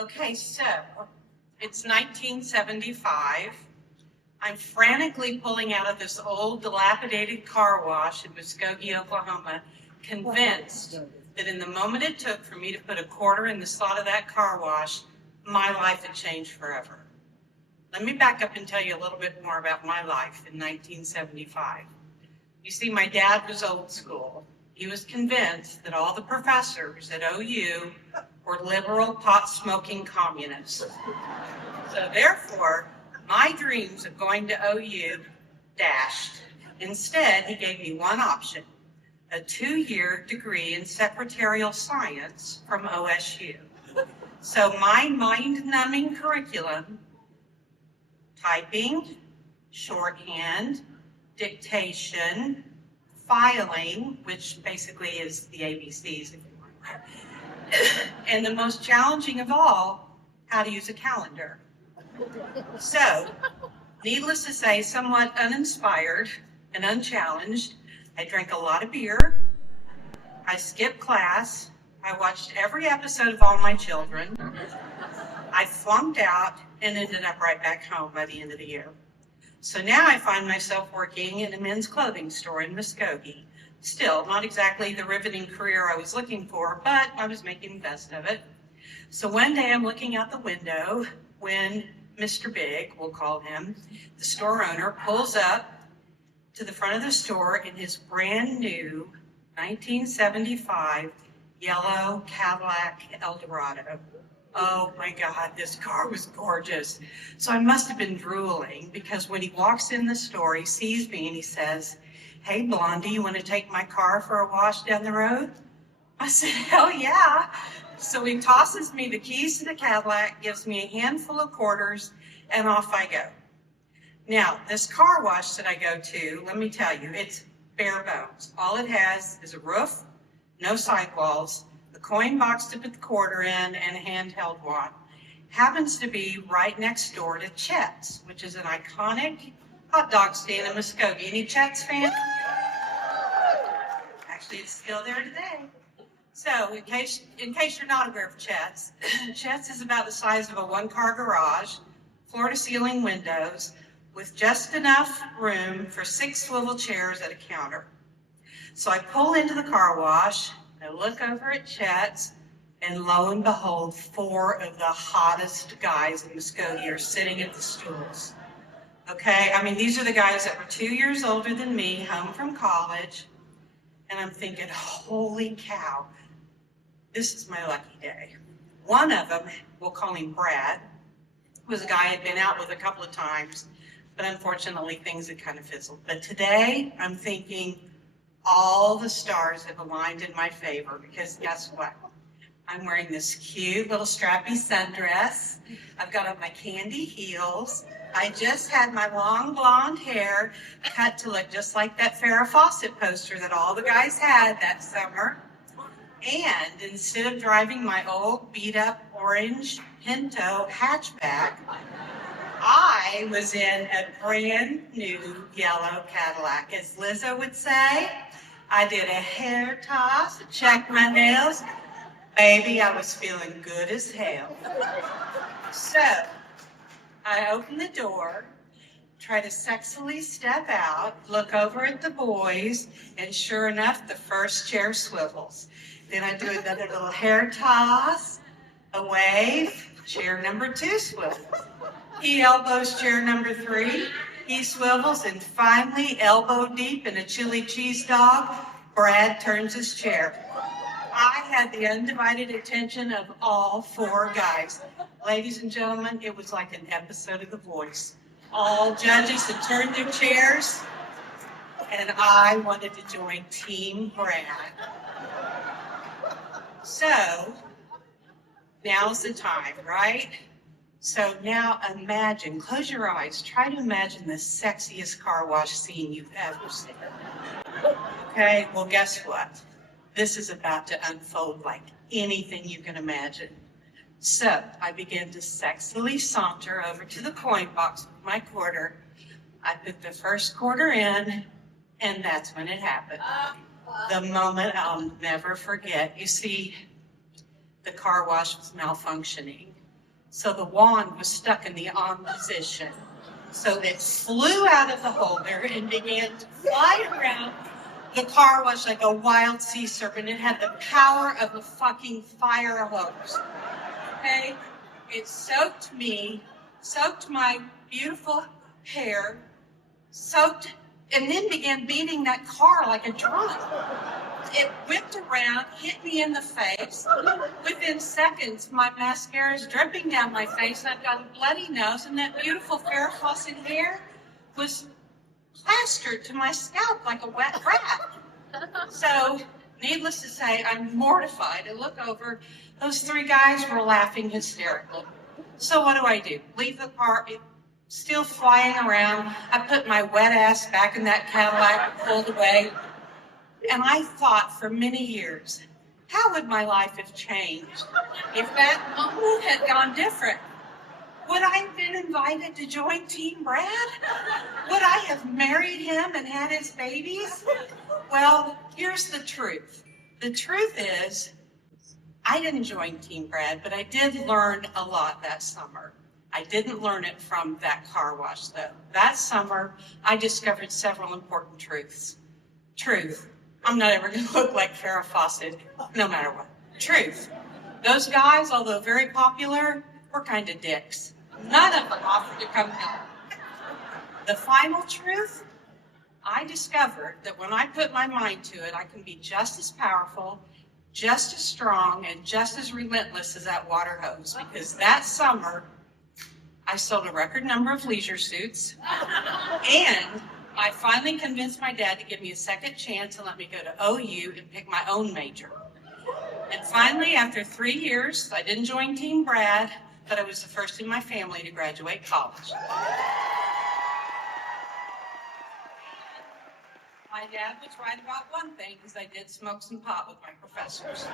Okay, so it's 1975. I'm frantically pulling out of this old dilapidated car wash in Muskogee, Oklahoma, convinced that in the moment it took for me to put a quarter in the slot of that car wash, my life had changed forever. Let me back up and tell you a little bit more about my life in 1975. You see, my dad was old school. He was convinced that all the professors at OU were liberal, pot-smoking communists. So therefore, my dreams of going to OU dashed. Instead, he gave me one option, a 2-year degree in secretarial science from OSU. So my mind-numbing curriculum, typing, shorthand, dictation, filing, which basically is the ABCs, if you want. And the most challenging of all, how to use a calendar. So, needless to say, somewhat uninspired and unchallenged, I drank a lot of beer, I skipped class, I watched every episode of All My Children, I flunked out, and ended up right back home by the end of the year. So now I find myself working in a men's clothing store in Muskogee. Still, not exactly the riveting career I was looking for, but I was making the best of it. So one day I'm looking out the window when Mr. Big, we'll call him, the store owner, pulls up to the front of the store in his brand new 1975 yellow Cadillac Eldorado. Oh my God, this car was gorgeous. So I must have been drooling because when he walks in the store, he sees me and he says, "Hey, Blondie, you want to take my car for a wash down the road?" I said, "Hell yeah." So he tosses me the keys to the Cadillac, gives me a handful of quarters, and off I go. Now, this car wash that I go to, let me tell you, it's bare bones. All it has is a roof, no sidewalls, a coin box to put the quarter in, and a handheld one. Happens to be right next door to Chet's, which is an iconic hot dog stand in Muskogee. Any Chet's fans? Actually, it's still there today. So, in case you're not aware of Chet's, Chet's is about the size of a one-car garage, floor-to-ceiling windows, with just enough room for 6 swivel chairs at a counter. So I pull into the car wash, I look over at Chet's, and lo and behold, 4 of the hottest guys in Muskogee are sitting at the stools. Okay, I mean, these are the guys that were 2 years older than me, home from college, and I'm thinking, holy cow, this is my lucky day. One of them, we'll call him Brad, was a guy I'd been out with a couple of times, but unfortunately things had kind of fizzled. But today, I'm thinking all the stars have aligned in my favor because guess what? I'm wearing this cute little strappy sundress. I've got on my candy heels. I just had my long blonde hair cut to look just like that Farrah Fawcett poster that all the guys had that summer. And instead of driving my old beat up orange Pinto hatchback, I was in a brand new yellow Cadillac. As Lizzo would say, I did a hair toss, checked my nails. Baby, I was feeling good as hell. So, I opened the door, try to sexily step out, look over at the boys, and sure enough, the first chair swivels. Then I do another little hair toss, a wave, chair number 2 swivels. He elbows chair number 3, he swivels, and finally, elbow deep in a chili cheese dog, Brad turns his chair. I had the undivided attention of all 4 guys. Ladies and gentlemen, it was like an episode of The Voice. All judges had turned their chairs, and I wanted to join Team Brad. So, now's the time, right? So now imagine, close your eyes, try to imagine the sexiest car wash scene you've ever seen. Okay, well guess what? This is about to unfold like anything you can imagine. So I begin to sexily saunter over to the coin box with my quarter. I put the first quarter in, and that's when it happened. The moment I'll never forget. You see, the car wash was malfunctioning. So the wand was stuck in the on position. So it flew out of the holder and began to fly around the car wash like a wild sea serpent. It had the power of a fucking fire hose. Okay? It soaked me, soaked my beautiful hair, soaked, and then began beating that car like a drum. It whipped around, hit me in the face. Within seconds, my mascara is dripping down my face, and I've got a bloody nose, and that beautiful Farrah Fawcett hair was plastered to my scalp like a wet rat. So, needless to say, I'm mortified. I look over, those three guys were laughing hysterically. So what do? Leave the car, it's still flying around. I put my wet ass back in that Cadillac and pulled away. And I thought for many years, how would my life have changed if that moment had gone different? Would I have been invited to join Team Brad? Would I have married him and had his babies? Well, here's the truth. The truth is, I didn't join Team Brad, but I did learn a lot that summer. I didn't learn it from that car wash, though. That summer, I discovered several important truths. Truth. I'm not ever going to look like Farrah Fawcett, no matter what. Truth. Those guys, although very popular, were kind of dicks. None of them offered to come help. The final truth, I discovered that when I put my mind to it, I can be just as powerful, just as strong, and just as relentless as that water hose. Because that summer, I sold a record number of leisure suits, and I finally convinced my dad to give me a second chance and let me go to OU and pick my own major. And finally, after 3 years, I didn't join Team Brad, but I was the first in my family to graduate college. My dad was right about one thing, because I did smoke some pot with my professors.